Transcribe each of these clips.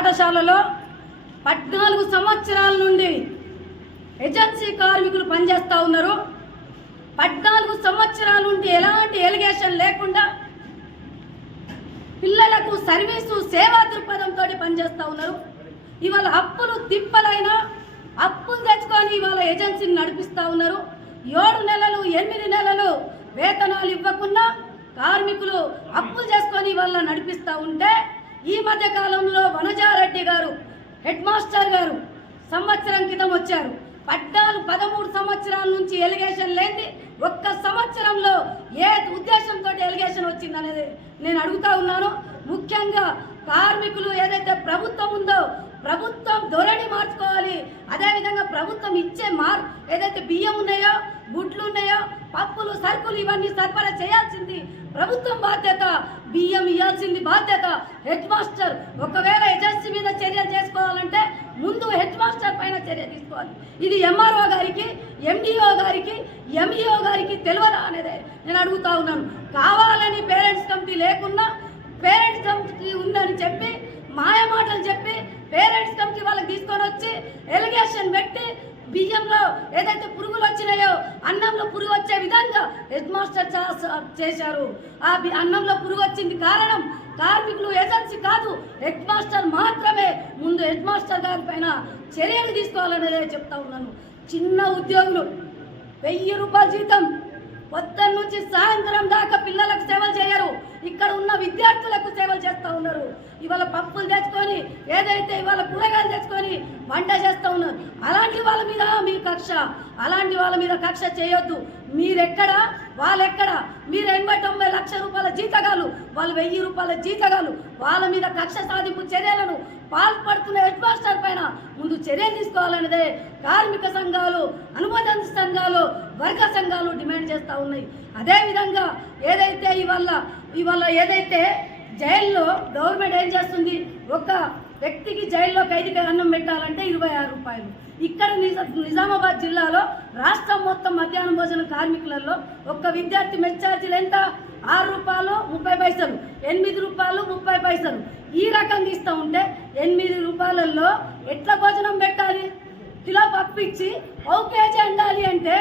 పాఠశాలలో 14 సంవత్సరాల నుండి ఏజెన్సీ కార్మికులు పనిచేస్తూ ఉన్నారు. 14 సంవత్సరాల నుండి ఎలాంటి ఎలిగేషన్ లేకుండా పిల్లలకు సర్వీసు సేవా దృక్పథంతో పనిచేస్తూ ఉన్నారు. ఇవాళ అప్పులు తిప్పలైనా అప్పులు తెచ్చుకొని ఇవాళ ఏజెన్సీని నడిపిస్తూ ఉన్నారు. 7 నెలలు 8 నెలలు వేతనాలు ఇవ్వకుండా కార్మికులు అప్పులు చేసుకొని వాళ్ళ నడిపిస్తూ ఉంటే ఈ మధ్య కాలంలో వనజారెడ్డి గారు హెడ్ మాస్టర్ గారు సంవత్సరం క్రితం వచ్చారు. 13 సంవత్సరాల నుంచి ఎలిగేషన్ లేని ఒక్క సంవత్సరంలో ఏ ఉద్దేశంతో ఎలిగేషన్ వచ్చిందనేది నేను అడుగుతా ఉన్నాను. ముఖ్యంగా కార్మికులు ఏదైతే ప్రభుత్వం ఉందో ప్రభుత్వం ధోరణి మార్చుకోవాలి. అదేవిధంగా ప్రభుత్వం ఇచ్చే ఏదైతే బియ్యం ఉన్నాయో గుడ్లు ఉన్నాయో పప్పులు సరుకులు ఇవన్నీ సరఫరా చేయాల్సింది ప్రభుత్వం బాధ్యత. బియ్యం ఇవ్వాల్సింది బాధ్యత హెడ్ మాస్టర్. ఒకవేళ ఏజెన్సీ మీద చర్యలు చేసుకోవాలంటే ముందు హెడ్ మాస్టర్ పైన చర్య తీసుకోవాలి. ఇది ఎంఆర్ఓ గారికి ఎండిఓ గారికి ఎంఈఓ గారికి తెలియదా అనేది నేను అడుగుతా ఉన్నాను. కావాలని పేరెంట్స్ కమిటీ లేకున్నా పేరెంట్స్ కమిటీ ఉందని చెప్పి మాయమాటలు చెప్పి పేరెంట్స్ కమిటీ వాళ్ళకి తీసుకొని వచ్చి ఎలిగేషన్ పెట్టి బియ్యంలో ఏదైతే పురుగులు వచ్చినాయో అన్నంలో పురుగు వచ్చే విధంగా హెడ్ మాస్టర్ చేశారు. ఆ అన్నంలో పురుగు వచ్చింది కారణం కార్మికులు ఏజెన్సీ కాదు హెడ్ మాస్టర్ మాత్రమే. ముందు హెడ్ మాస్టర్ గారి పైన చర్యలు తీసుకోవాలనేదే చెప్తా ఉన్నాను. చిన్న ఉద్యోగులు 1000 రూపాయల జీతం పొద్దున్న నుంచి సాయంత్రం దాకా పిల్లలకు సేవలు చేయరు. ఇక్కడ ఉన్న విద్యార్థులకు సేవలు చేస్తూ ఉన్నారు. ఇవాళ పప్పులు తెచ్చుకొని ఏదైతే ఇవాళ కూరగాయలు తెచ్చుకొని వంట చేస్తూ ఉన్నారు. అలాంటి వాళ్ళ మీద మీరు అలాంటి వాళ్ళ మీద కక్ష చేయొద్దు. మీరెక్కడ వాళ్ళెక్కడ? మీరు 80-90 లక్షల రూపాయల జీతగాలు, వాళ్ళు 1000 రూపాయల జీతగాలు. వాళ్ళ మీద కక్ష సాధింపు చర్యలను పాల్పడుతున్న హెడ్ మాస్టర్ పైన ముందు చర్యలు తీసుకోవాలనేదే కార్మిక సంఘాలు, అనుబంధ సంఘాలు, వర్గ సంఘాలు డిమాండ్ చేస్తూ ఉన్నాయి. అదేవిధంగా ఏదైతే ఇవాళ ఏదైతే జైల్లో గవర్నమెంట్ ఏం చేస్తుంది, ఒక వ్యక్తికి జైల్లో ఖైదీకి అన్నం పెట్టాలంటే 26 రూపాయలు. ఇక్కడ నిజామాబాద్ జిల్లాలో రాష్ట్రం మొత్తం మధ్యాహ్నం భోజన కార్మికులలో ఒక్క విద్యార్థి మెస్ ఛార్జీలు ఎంత? 6 రూపాయలు 30 పైసలు, 8 రూపాయలు 30 పైసలు. ఈ రకంగా ఇస్తూ ఉంటే 8 రూపాయలలో ఎట్లా భోజనం పెట్టాలి? కిలో పప్పు ఇచ్చి 1 కేజీ వండాలి అంటే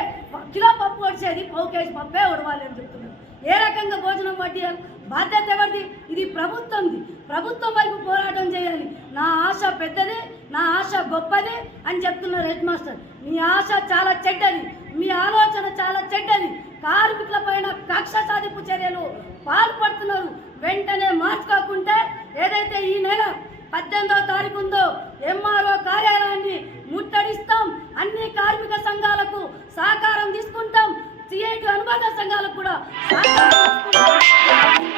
కిలో పప్పు వచ్చేది 1 కేజీ పప్పే ఉడవాలి అని చెప్తున్నారు. ఏ రకంగా భోజనం వడ్డియాలి? బాధ్యత ఎవరిది? ఇది ప్రభుత్వంది. ప్రభుత్వం వైపు పోరాటం చేయాలి. నా ఆశ పెద్దది, నా ఆశ గొప్పది అని చెప్తున్నారు హెడ్ మాస్టర్. మీ ఆశ చాలా చెడ్డది, మీ ఆలోచన చాలా చెడ్డది. కార్మికుల పైన కక్ష సాధింపు చర్యలు పాల్పడుతున్నారు. వెంటనే మార్చుకోకుంటే ఏదైతే ఈ నెల 18వ తారీఖు ఉందో ఎంఆర్ఓ కార్యాలయాన్ని ముట్టడిస్తాం. అన్ని కార్మిక సంఘాలకు సహకారం తీసుకుంటాం. సిఐటి అనుబంధ సంఘాలకు కూడా సహకారం